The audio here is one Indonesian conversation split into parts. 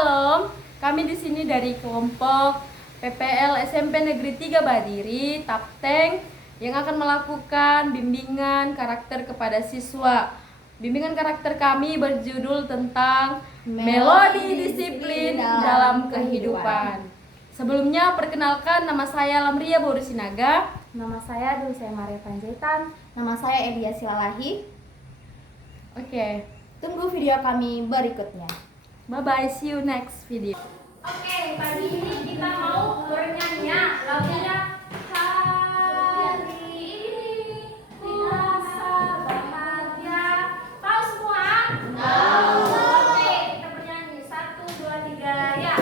Shalom, kami di sini dari kelompok PPL SMP Negeri 3 Badiri, Tapteng, yang akan melakukan bimbingan karakter kepada siswa. Bimbingan karakter kami berjudul tentang melodi disiplin dalam kehidupan. Sebelumnya perkenalkan, nama saya Lamria Boru Sinaga. Nama saya Dulce Maria Panjaitan. Nama saya Elia Silalahi. Oke, Tunggu video kami berikutnya. bye bye, see you next video. Oke, pagi ini kita mau bernyanyi lagunya Hari Ini Dirasa Bahagia. Tahu semua? Tahu. Oke, kita bernyanyi 1, 2, 3 ya.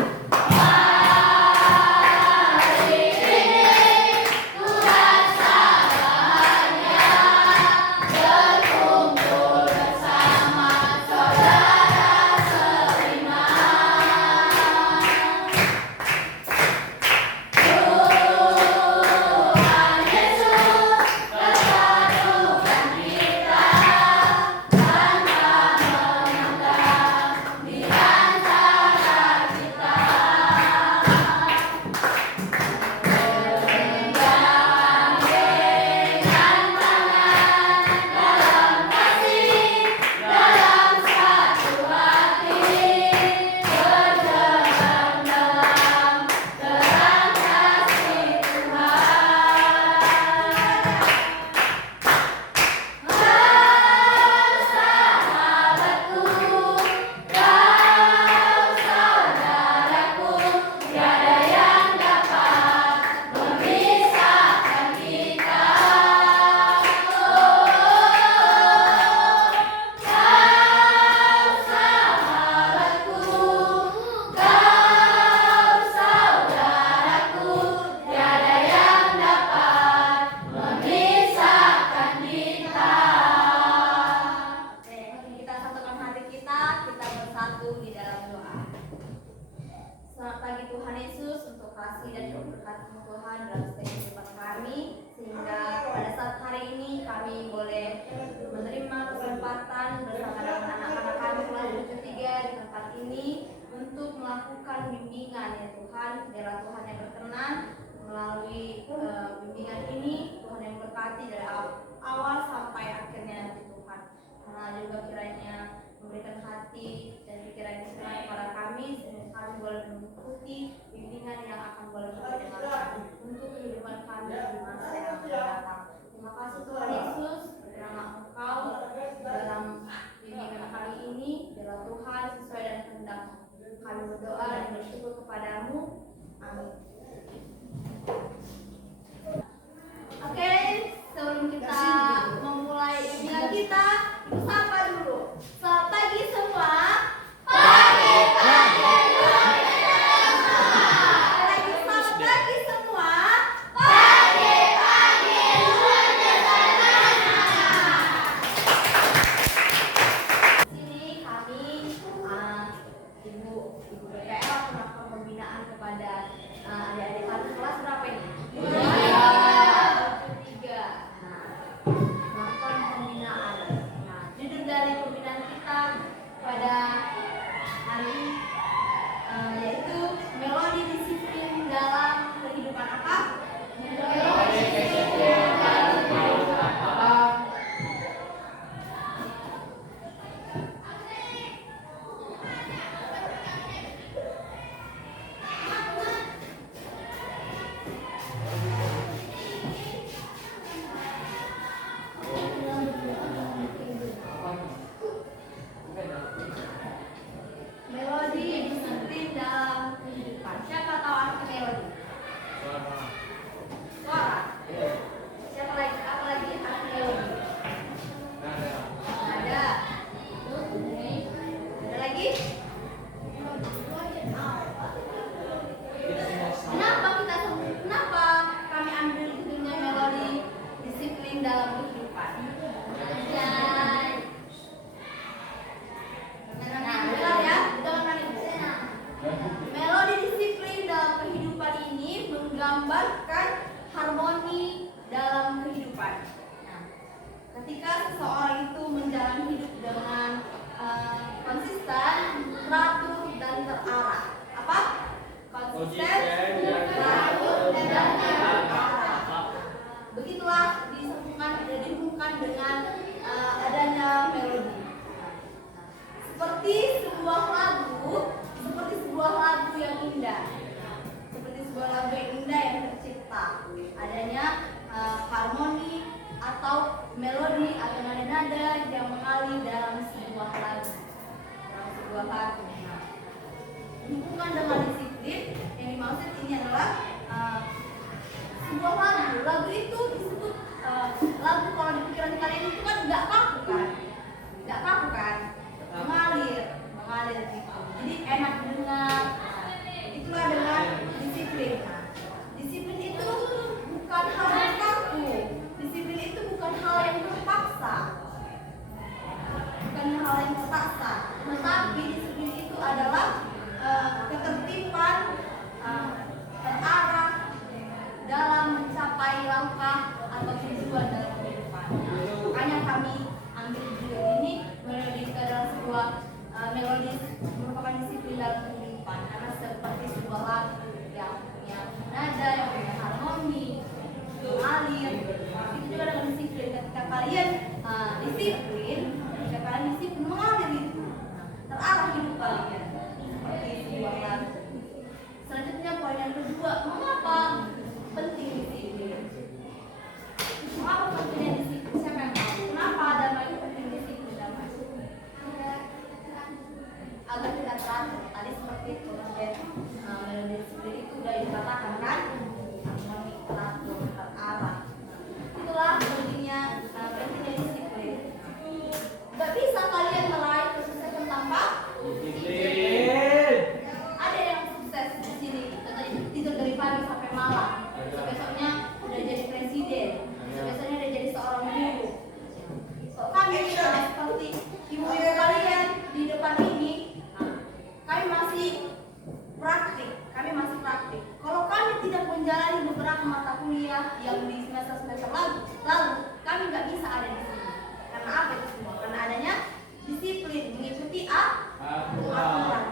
Selamat pagi Tuhan Yesus, untuk kasih dan keberkatan Tuhan dalam setiap kehidupan kami, sehingga pada saat hari ini kami boleh menerima kesempatan bersama dengan anak-anak kami kelas 73 di tempat ini untuk melakukan bimbingan ya Tuhan. Biarlah Tuhan yang berkenan melalui bimbingan ini, Tuhan yang berkati dari awal sampai akhirnya nanti Tuhan. Karena juga kiranya memberikan hati dan pikiran yang senang kepada kami, sehingga kami boleh mengikuti bimbingan yang akan boleh kami dengarkan untuk kehidupan kami di masa yang akan datang. Terima kasih Tuhan Yesus, nama Engkau dalam bimbingan kali ini. Biarlah Tuhan sesuai dengan kehendak kami berdoa dan bersyukur kepadamu. Amin. Oke, sebelum kita memulai bimbingan kita sapa dulu. Selamat pagi semua. Pagi, pagi, luar biasa. Lagi selamat pagi semua. Pagi, pagi, luar biasa. Sini kami ibu BPL melakukan pembinaan kepada adik-adik kami kelas berapa ini? Tiga. Melakukan pembinaan. Judul dari pembinaan kita pada hari ini yaitu melodi disiplin dalam kehidupan apa? Melodi disiplin dalam kehidupan apa? Melodi disiplin dalam kehidupan. Siapa tahu arti melodi? Suara. Siapa lagi? Apa lagi arti melodi? Ada. Ada lagi? Kenapa kami ambil judulnya melodi disiplin dalam kehidupan? Melodi disiplin dalam kehidupan ini menggambarkan harmoni dalam kehidupan. Nah, ketika seseorang itu menjalani hidup dengan konsisten, seperti sebuah lagu yang indah. Seperti sebuah lagu yang indah yang tercipta. Adanya harmoni atau melodi atau nada-nada yang mengalir dalam sebuah lagu. Nah, hubungan dengan disiplin yang dimaksud ini adalah sebuah lagu. Lagu itu disebut lagu kalau di pikiran kalian itu kan nggak kaku kan, mengalir gitu. Jadi enak dengar. Itulah dengan disiplin. Nah, disiplin itu bukan hal yang kaku. Disiplin itu bukan hal yang terpaksa. Tetapi disiplin itu adalah ketertiban terarah dalam mencapai langkah atau tujuan dalam kehidupan. Makanya kami ambil judul ini melodi adalah sebuah melodi merupakan disiplin dalam kehidupan karena seperti sebuah lagu yang punya nada, yang punya harmoni, mengalir. Itu juga dengan disiplin. Ketika kalian disiplin mengalir itu, terarah hidup kalian seperti sebuah lagu. Selanjutnya poin yang kedua, mengapa penting disiplin? Mengapa pentingnya disiplin? Siapa yang tahu? Kenapa damai penting disiplin damai? Agar tidak teratur. Tadi seperti itu, disiplin itu sudah dikatakan kan? Harmoni, teratur, terarah. Itulah pentingnya disiplin. Gak bisa kalian meraih kesuksesan tanpa disiplin. Ada yang sukses di sini, tidur dari pagi sampai malam, besoknya udah jadi presiden, besoknya udah jadi seorang guru. Kami seperti ibu-ibu kalian di depan ini, kami masih praktik. Kalau kami tidak menjalani beberapa mata kuliah yang di semester lalu, kami nggak bisa ada di sini. Karena apa itu semua? Karena adanya disiplin, mengikuti aturan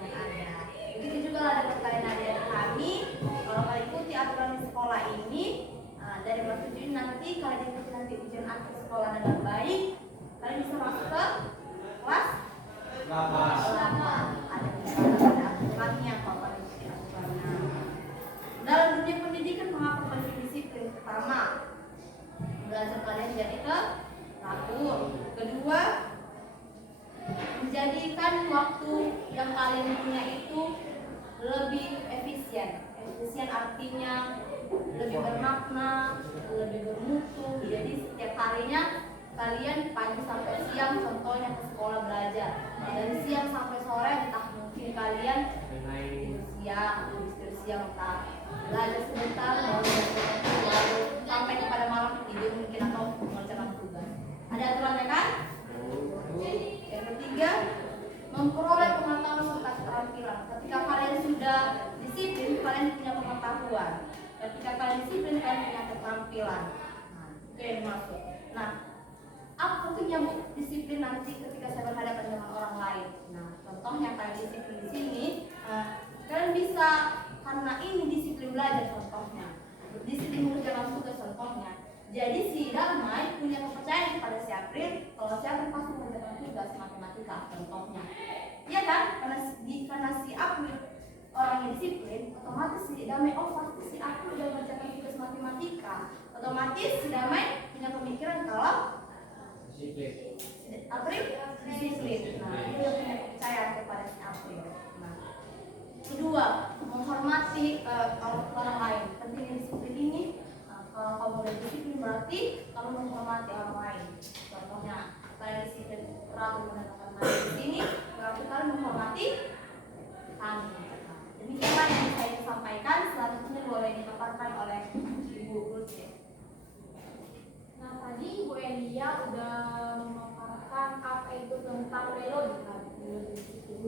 yang ada. Begitu juga lah dengan kalian adik-adik kami. Kalau kalian ikuti aturan di sekolah ini, dari bertujuan nanti kalian ikuti nanti ujian akhir sekolah dengan baik, kalian bisa masuk ke kelas 8. Ada aturannya kalau kalian ikuti aturannya. Dalam dunia pendidikan, mengapa penting disiplin? Pertama, belajar kalian jadi teratur. Kedua, menjadikan waktu yang kalian punya itu lebih efisien. Efisien artinya lebih bermakna, lebih bermutu. Jadi setiap harinya kalian pagi sampai siang contohnya ke sekolah belajar. Dari siang sampai sore entah mungkin kalian tidur siang entah belajar sebentar lalu sampai kepada malam tidur mungkin atau mengerjakan tugas. Ada aturannya kan? Yang ketiga, memperoleh pengetahuan serta keterampilan. Ketika kalian sudah disiplin, kalian punya pengetahuan. Ketika kalian disiplin, kalian punya keterampilan. Itu yang dimaksud. Nah, apa pentingnya disiplin nanti ketika saya berhadapan dengan orang lain? Nah, contohnya kalian disiplin di sini, kalian bisa karena ini disiplin belajar contohnya, disiplin mengerjakan tugas contohnya. Jadi si Damai punya kepercayaan kepada si April kalau si April pasti mengerjakan tugas matematika contohnya. Iya kan? Karena si April orang yang disiplin, otomatis si Damai pasti si April udah mengerjakan tugas matematika. Otomatis si Damai punya pemikiran kalau April disiplin. Nah, dia punya kepercayaan kepada si April. Nah, kedua, menghormati orang lain. Pentingnya disiplin ini. Kalau kamu udah disiplin berarti kamu menghormati orang lain. Contohnya, kalian disiplin ragu menegakkan mati di sini, berarti kalian menghormati kami. Demikianlah yang saya sampaikan. Selanjutnya boleh dipaparkan oleh Ibu Ruth. Nah, tadi Ibu Elia udah memaparkan apa itu tentang melodi.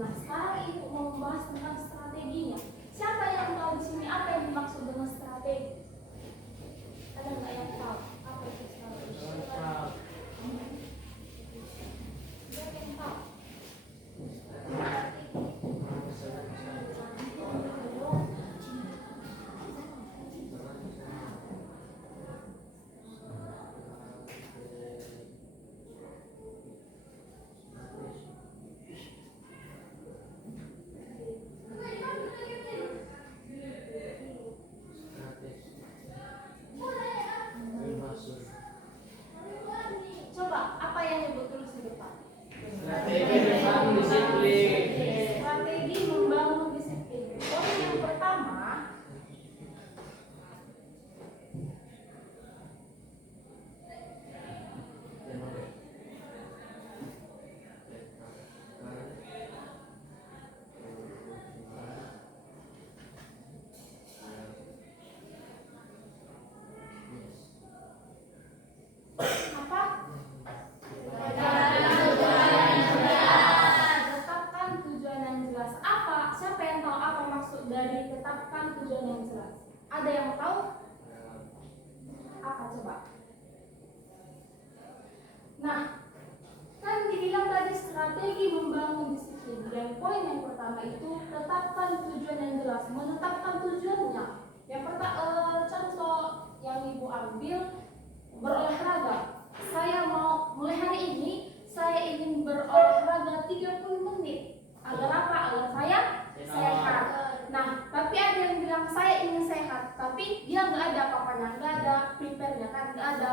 Nah, sekarang Ibu mau membahas tentang strateginya. Siapa yang tahu di sini apa yang dimaksud dengan strategi? Ada nggak yang tahu apa itu strategi? Siapa yang tahu? tujuan yang jelas. Ada yang tahu? Apa coba? Nah, kan dibilang tadi strategi membangun disiplin. Dan poin yang pertama itu tetapkan tujuan yang jelas. Menetapkan tujuannya. Yang pertama, contoh yang ibu ambil berolahraga. Saya mau mulai hari ini saya ingin berolahraga 30 menit. Agar apa? Agar saya sehat. Nah, tapi ada yang bilang saya ingin sehat, tapi dia nggak ada apa-apanya, nggak ada prepare-nya kan, nggak ada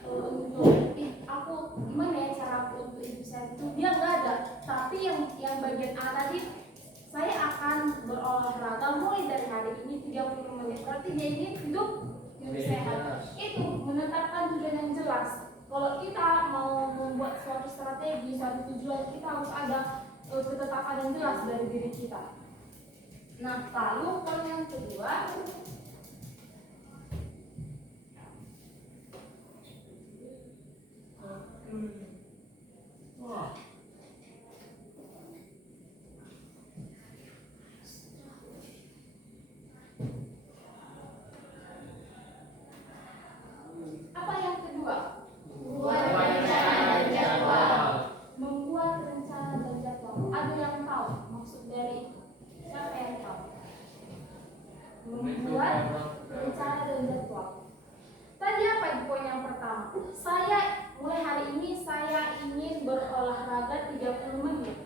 untuk aku gimana ya cara aku untuk hidup sehat itu dia nggak ada. Tapi yang bagian A tadi, saya akan berolahraga mulai dari hari ini 30 menit. Berarti dia ingin hidup sehat. Itu menetapkan tujuan yang jelas. Kalau kita mau membuat suatu strategi, suatu tujuan, kita harus ada ketetapan yang jelas dari diri kita. Nah, lalu poin yang kedua, apa yang kedua? Membuat rencana dan jadwal. Ada yang tahu maksud dari itu? Siapa yang tahu? Membuat rencana dan jadwal. Tadi apa di poin yang pertama? Saya mulai hari ini saya ingin berolahraga 30 menit.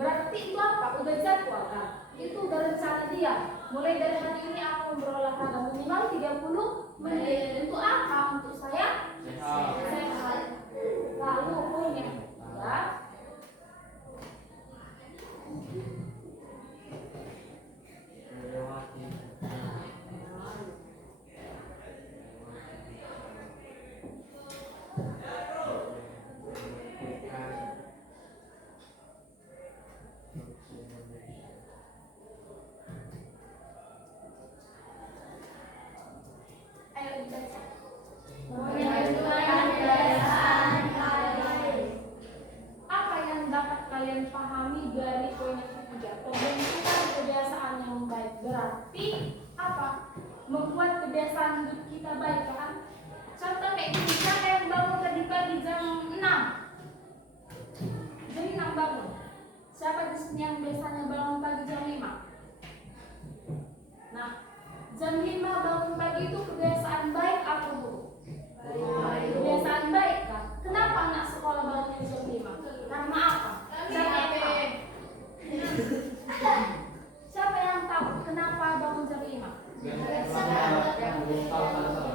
Berarti itu apa? Udah jadwal kan? Itu udah rencana dia. Mulai dari hari ini aku berolahraga minimal 30 menit. Untuk apa? Untuk saya sehat. Lalu poin yang ketiga, ayo dibaca. Apa yang dapat kalian pahami dari poin yang ketiga? Pembentukan kebiasaan yang baik. Berarti apa? Membuat kebiasaan hidup kita baik kan? Contoh kayak gini, siapa yang bangun tadi pagi jam 6? Jam 6 bangun. Siapa di sini yang biasanya bangun pagi jam 5? Nah, jam 5 bangun pagi itu kebiasaan baik apa buruk? Kebiasaan baik kan? Kenapa anak sekolah bangun jam 5? Karena apa? Siapa yang tahu? Siapa yang tahu kenapa bangun jam 5?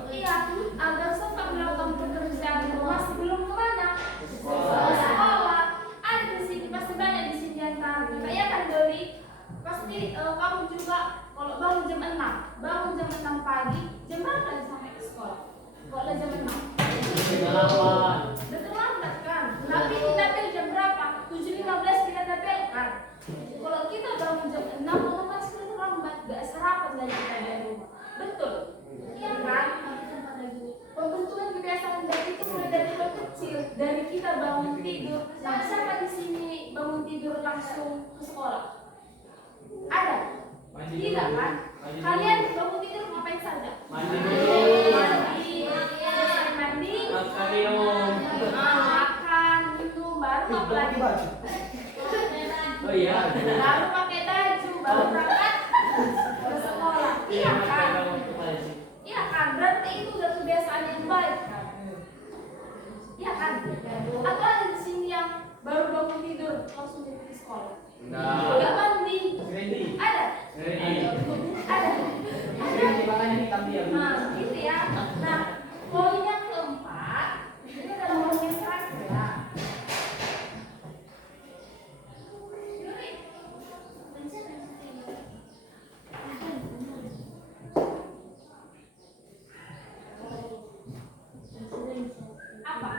Iya, agar sempat melakukan pekerjaan rumah sebelum kemana? Sekolah. Ada di sini, pasti banyak di sini antara kita. Ya kan Doli? Pasti kamu juga kalau bangun jam 6, bangun jam 6 pagi, jam berapa sampai ke sekolah? Kalau jam 6. Udah terlambat kan? Tapi kita bel jam berapa? 7.15 kita bel kan? Kalau kita bangun jam 6, otomatis kita terlambat, gak sarapan lagi kita dari rumah. Betul? Iya kan? Pembentukan kebiasaan dari itu mulai dari hal kecil, dari kita bangun tidur. Nah, siapa di sini bangun tidur langsung ke sekolah? Ada? Tidak kan? Kalian bangun tidur ngapain saja? Mandi. Selesai mandi. Makan, minum, baru apa lagi? Oh iya. Lalu pakai baju, baru berangkat ke sekolah. Iya kan? Iya kan? Berarti itu udah kebiasaan yang baik kan? Iya kan? Atau ada di sini yang baru bangun tidur langsung pergi ke sekolah? Enggak mandi. Ada? Ada. Nah, gitu ya. Nah, poin yang keempat, ini adalah poin yang terakhir ya. Apa?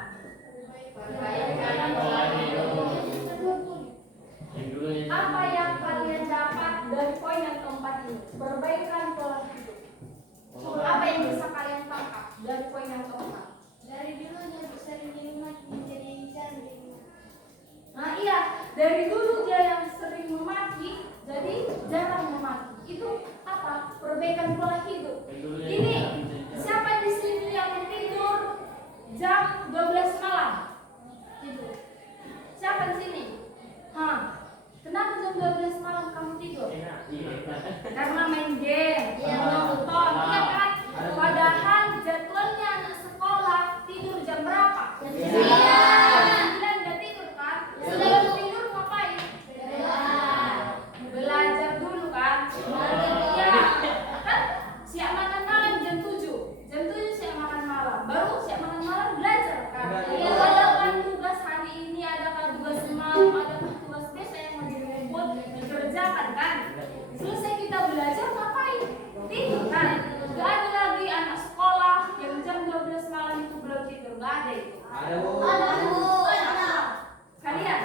Apa yang kalian dapat dari poin yang keempat ini? Perbaikan pola hidup. Apa yang bisa kalian tangkap dari poin yang keempat? Dari dulunya sering di rumah menjadi jarang di rumah. Nah iya, dari dulu dia yang sering memaki, jadi jarang memaki. Itu apa apa? Perbaikan pola hidup. Ini siapa di sini yang tidur jam 12 malam? Tidur. Siapa di sini? Kenapa jam 12 malam kamu tidur? Karena main game, nonton, iya kan? Padahal jadwalnya anak sekolah tidur jam berapa? Jam 9 udah tidur kan? Sebelum tidur ngapain? Belajar dulu kan? Iya kan? Siap makan malam jam 7. Jam 7 siap makan malam. Baru siap makan malam belajar kan? Adakah tugas hari ini, adakah tugas semalam, adakah tugas besok yang mau dirumput dikerjakan kan? Selesai kita belajar ngapain? Tidur kan? Gak ada lagi anak sekolah yang jam 12 malam itu belum tidur, gak ada itu. Kalian?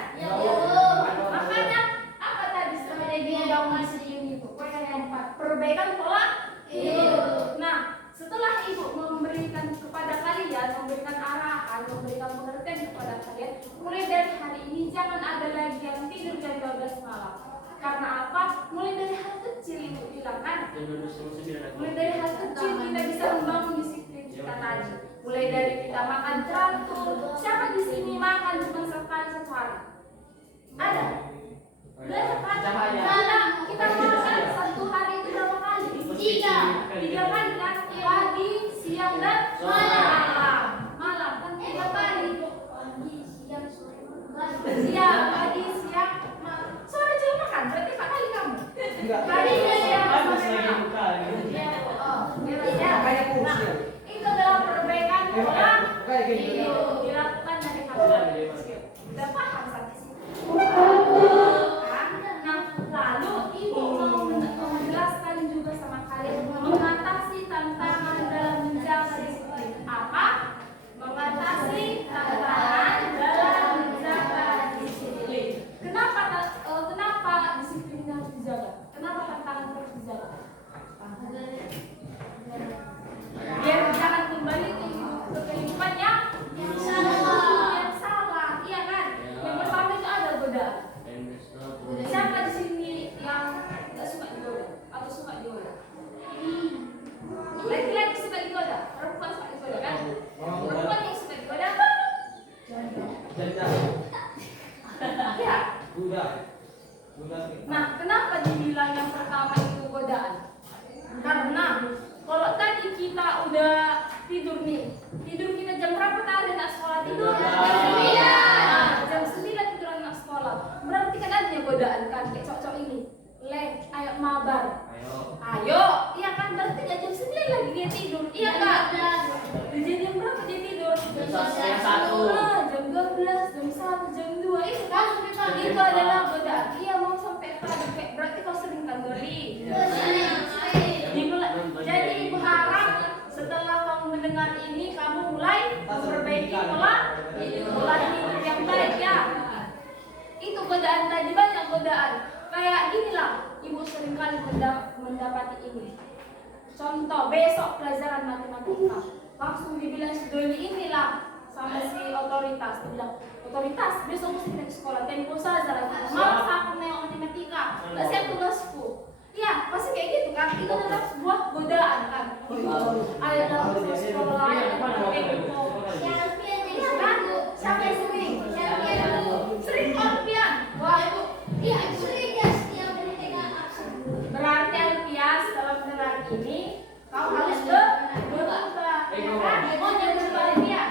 Makanya apa tadi strategi yang disiplin itu? Poin yang 4, perbaikan pola hidup. Nah, setelah ibu memberikan kepada kalian, memberikan arahan, memberikan pengertian kepada kalian, mulai dari hari ini jangan ada lagi yang tidur jam 12 malam. Karena apa? Mulai dari hal kecil ibu bilang kan? Mulai dari hal kecil kita bisa membangun disiplin kita tadi. Mulai dari kita makan teratur. Siapa di sini makan cuma sekali sehari? Ada? Berapa kali? Ada. Kita makan satu hari itu berapa kali? 3 kali kan? Pagi, siang dan malam. Malam kan 3 kali. Pagi, siang, sore, malam. Siang, pagi, siang, malam. Sore juga makan. Berarti 4 kali kamu. Pagi, siang, sore, malam. Ya, nah, itu adalah perbaikan pola hidup dilakukan dari hal kecil. Udah paham sampai sini? Nah, lalu ibu mau menjelaskan juga sama kalian mengatasi tantangan dalam menjaga disiplin. Apa? Mengatasi tantangan dalam menjaga disiplin. Kenapa disiplin harus dijaga? Kenapa tantangan harus dijaga? Biar jangan kembali ke kehidupan yang salah, iya kan? Yang pertama itu ada godaan. Siapa di sini yang nggak suka digoda atau suka digoda? Laki-laki suka digoda, perempuan suka digoda kan? Perempuan yang suka digoda? Ya. Nah, kenapa dibilang yang pertama itu godaan? Karena kalau tadi kita udah tidur nih, tidur kita jam berapa tadi anak sekolah tidur? Jam 9 tidur anak sekolah. Berarti kan ada godaan kan, kayak cocok ini. Ayo mabar. Ayo, iya kan? Berarti nggak jam 9 lagi dia tidur, iya kan? Jadi jam berapa dia tidur? Jam 1. Jam 12, jam 1, jam 2 itu kan? Itu adalah godaan. Iya mau sampai pagi, berarti kau sering tanggori. Jadi ibu harap setelah kamu mendengar ini kamu mulai memperbaiki pola hidup yang baik ya. Itu godaan tadi, banyak godaan. Kayak inilah ibu sering kali mendapati ini. Contoh besok pelajaran matematika, langsung dibilang si Doni inilah sama si otoritas, dibilang otoritas besok mesti kita ke sekolah, tempo saja lagi. Malas aku nengok matematika, nggak siap tugasku. Iya, pasti kayak gitu kan? Itu adalah sebuah godaan kan? Ada dalam sekolah, ada tempo. Iya kan? Siapa yang sering? Sering Alfian. Wah ibu, iya ibu sering ya setiap hari tengah absen. Berarti Alfian dalam menerang ini kau harus berubah. Ya kan? Mau jadi berubah Alfian?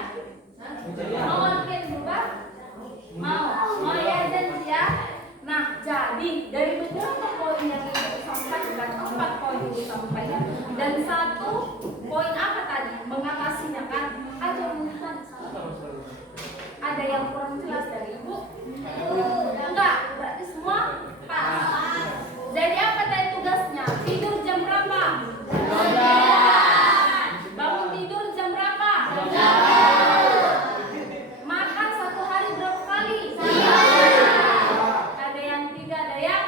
Mau Alfian berubah? Mau ya janji ya. Nah, jadi dari beberapa poin yang disampaikan, 4 poin yang disampaikan, dan 1 poin apa tadi? Mengatasinya kan? Ada yang bukan salah. Ada yang kurang jelas dari ibu? Enggak, berarti semua pas. Jadi apa tadi tugasnya? Tidur jam berapa? Bangun tidur jam berapa? Makan satu hari berapa kali? Ada yang 3, ada yang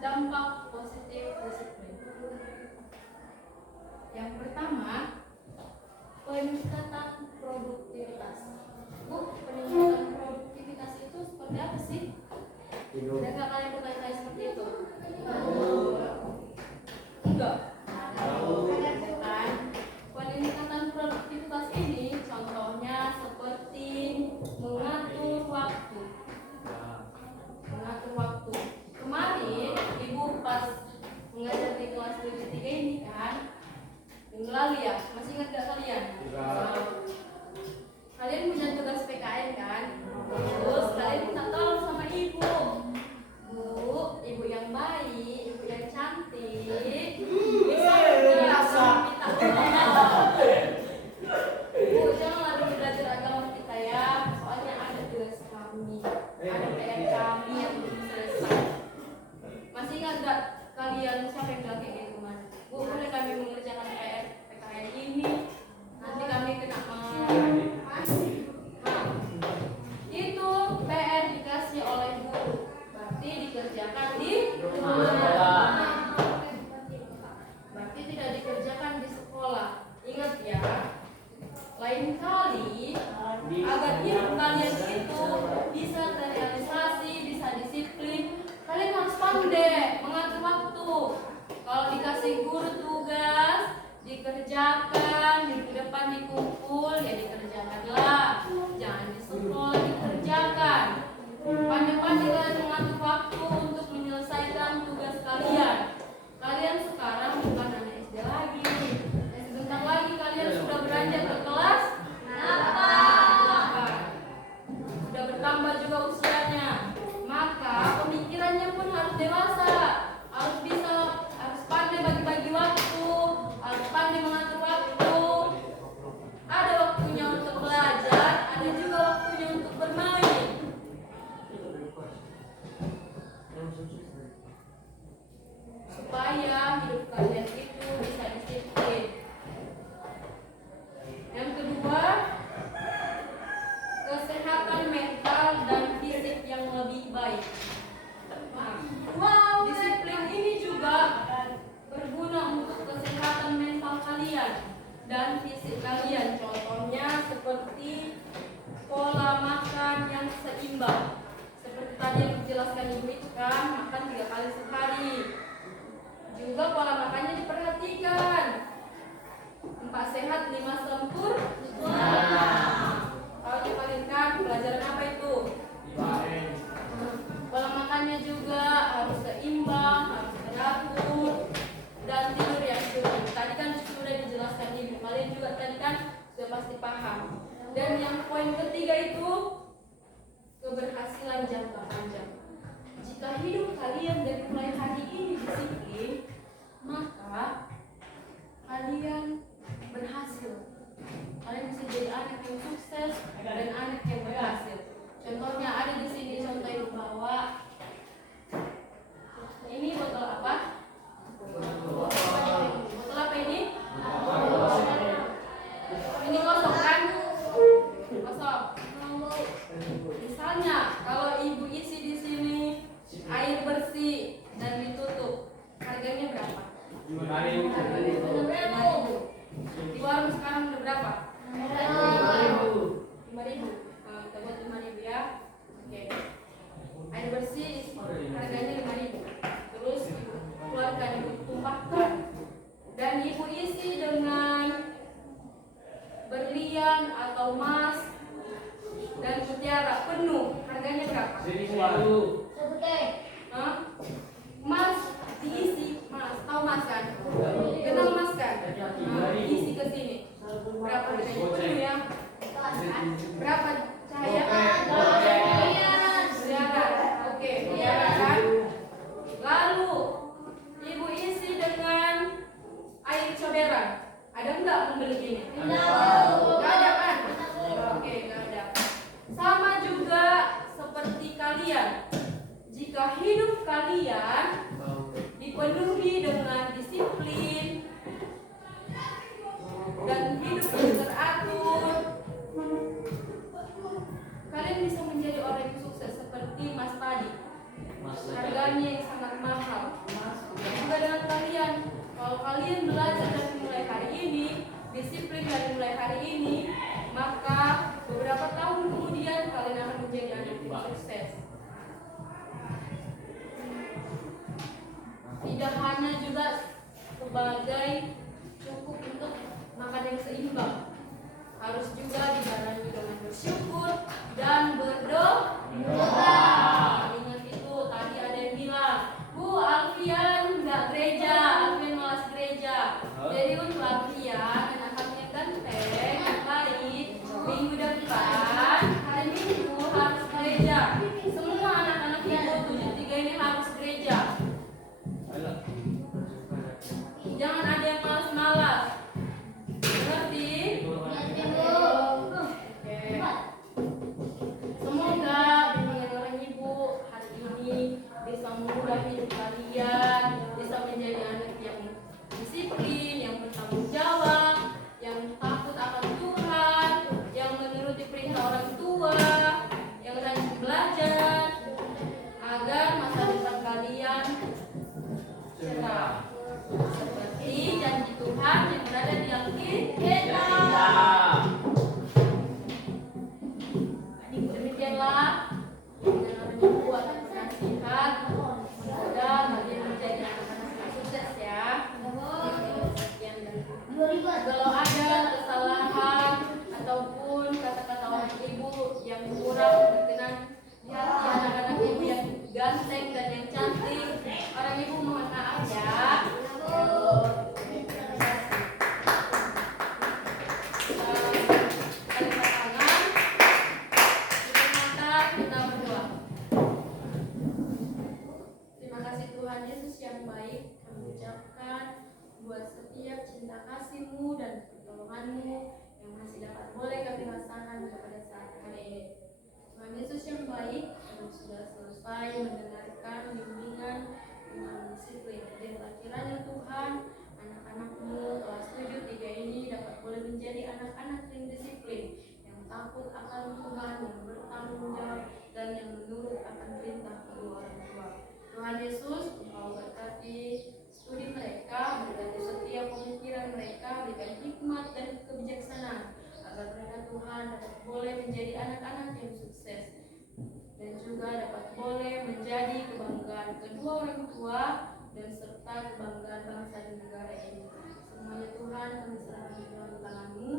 dampak positif disiplin. Yang pertama, peningkatan produktivitas. Bu, peningkatan produktivitas itu seperti apa sih? Ada nggak kalian bertanya seperti itu? Enggak. Kan? Peningkatan produktivitas ini contohnya seperti mengatur waktu. Mengatur waktu. Kemarin ibu pas mengajar di kelas 3 ini kan, minggu lalu ya, masih ingat gak kalian? Kalian punya tugas PKN kan? Terus kalian minta tolong sama ibu. Bu, ibu yang baik, ibu yang cantik, bisa nggak minta tolong? Bu, janganlah dulu belajar agama kita ya, soalnya ada tugas kami, ada PR kami yang belum selesai. Masih ingat gak kalian siapa yang bilang kayak gitu kemarin? Bu, boleh kami mengerjakan PR PKN ini? Nanti kami kena itu PR dikasih oleh guru, berarti dikerjakan di rumah. Berarti tidak dikerjakan di sekolah. Ingat ya, lain kali agar hidup kalian itu bisa terrealisasi, bisa disiplin, kalian harus pandai mengatur waktu. Kalau dikasih guru tugas, dikerjakan, minggu depan dikumpul, ya dikerjakanlah. Jangan di sekolah dikerjakan. Pandai-pandai kalian mengatur waktu untuk menyelesaikan tugas kalian. Kalian sekarang bukan anak SD lagi. Sebentar lagi kalian sudah beranjak ke kelas 8. Sudah bertambah juga usianya. Maka pemikirannya pun harus dewasa. Harus pandai bagi-bagi waktu, harus pandai mengatur waktu. Ada waktunya untuk belajar, ada juga waktunya untuk bermain. Supaya hidup kalian itu bisa disiplin. Yang kedua, kesehatan mental dan fisik yang lebih baik. Disiplin ini juga berguna untuk kesehatan mental kalian dan fisik kalian. Contohnya seperti pola makan yang seimbang. Seperti tadi yang dijelaskan Ibu itu kan, makan 3 kali sehari. Juga pola makannya diperhatikan. 4 sehat, 5 sempurna. Kalau kalian kan pelajaran apa itu? Pola makannya juga harus seimbang, harus teratur, dan tidur yang cukup. Tadi kan sudah dijelaskan Ibu, kalian juga tadi kan sudah pasti paham. Dan yang poin ketiga itu keberhasilan jangka panjang. Jika hidup kalian dari mulai hari ini disiplin, maka kalian berhasil. Kalian bisa jadi anak yang sukses dan anak yang berhasil. Contohnya ada di sini, contoh Ibu bawa. Ini botol apa? Botol apa ini? Ini kosong kan? Kosong. Misalnya kalau Ibu isi di sini air bersih dan ditutup, harganya berapa? 5.000. Di warung sekarang udah berapa? 5.000. Kita buat 5.000 ya. Oke. Air bersih harganya 5.000. Terus Ibu keluarkan, Ibu tumpahkan, dan Ibu isi dengan berlian atau emas dan mutiara penuh. Harganya berapa? 1.000. Emas diisi, mas, tahu mas kan? Kenal mas kan? Diisi ke sini. Berapa harganya? Penuh ya. Berapa cahaya? Miliaran. Oke, miliaran kan? Lalu Ibu isi dengan air comberan. Ada enggak pembeli ini? Enggak ada kan? Oke, enggak ada. Sama juga seperti kalian. Jika hidup kalian dipenuhi dengan disiplin dan hidup yang teratur, kalian bisa menjadi orang yang sukses seperti Mas tadi. Harganya yang sangat mahal. Kalau kalian belajar dari mulai hari ini, disiplin dari mulai hari ini, maka beberapa tahun kemudian kalian akan menjadi anak yang sukses. Tidak hanya juga sebagai cukup untuk makan yang seimbang, harus juga dibarengi dengan bersyukur dan berdoa. Ingat itu, tadi ada yang bilang, Bu, Alfian nggak gereja, Alfian malas gereja. Jadi untuk Alfian, anak yang ganteng, yang baik, minggu depan, hari Minggu harus gereja. Semua anak-anak ibu 73 ini harus gereja. Jangan ada yang malas-malas. Mengerti? Oke. Semoga bimbingan orang ibu hari ini bisa mengubah hidup kalian, bisa menjadi anak yang disiplin, yang bertanggung jawab, yang takut akan Tuhan, yang menuruti perintah orang tua, yang rajin belajar, agar masa depan kalian cerah seperti janji Tuhan yang berada di Alkitab. Demikianlah dengan orang ibu akan penasihat, semoga kalian menjadi anak-anak yang sukses ya. Sekian dan kalau ada kesalahan ataupun kata-kata orang ibu yang kurang berkenan di hati anak-anak ibu yang ganteng dan yang cantik, orang ibu mohon maaf ya. Terima kasih Tuhan Yesus yang baik, kami ucapkan buat setiap cinta kasih-Mu dan pertolongan-Mu yang masih dapat boleh kami rasakan pada saat hari ini. Tuhan Yesus yang baik, kami sudah selesai mendengarkan bimbingan tentang disiplin. Biarlah kiranya Tuhan, anak-anak-Mu kelas 7-3 ini dapat boleh menjadi anak-anak yang disiplin, yang takut akan Tuhan, yang bertanggung jawab, dan yang menurut akan perintah kedua orang tua. Tuhan Yesus, Engkau berkati studi mereka, berkati setiap pemikiran mereka, berikan hikmat dan kebijaksanaan, agar mereka Tuhan dapat boleh menjadi anak-anak yang sukses, dan juga dapat boleh menjadi kebanggaan kedua orang tua, dan serta kebanggaan bangsa dan negara ini. Semuanya Tuhan kami serahkan di dalam tangan-Mu.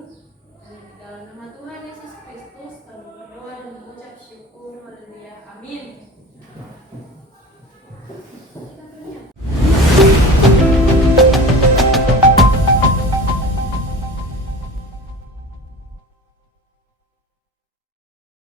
Dan di dalam nama Tuhan Yesus Kristus kami berdoa dan mengucap syukur. Haleluya. Amin.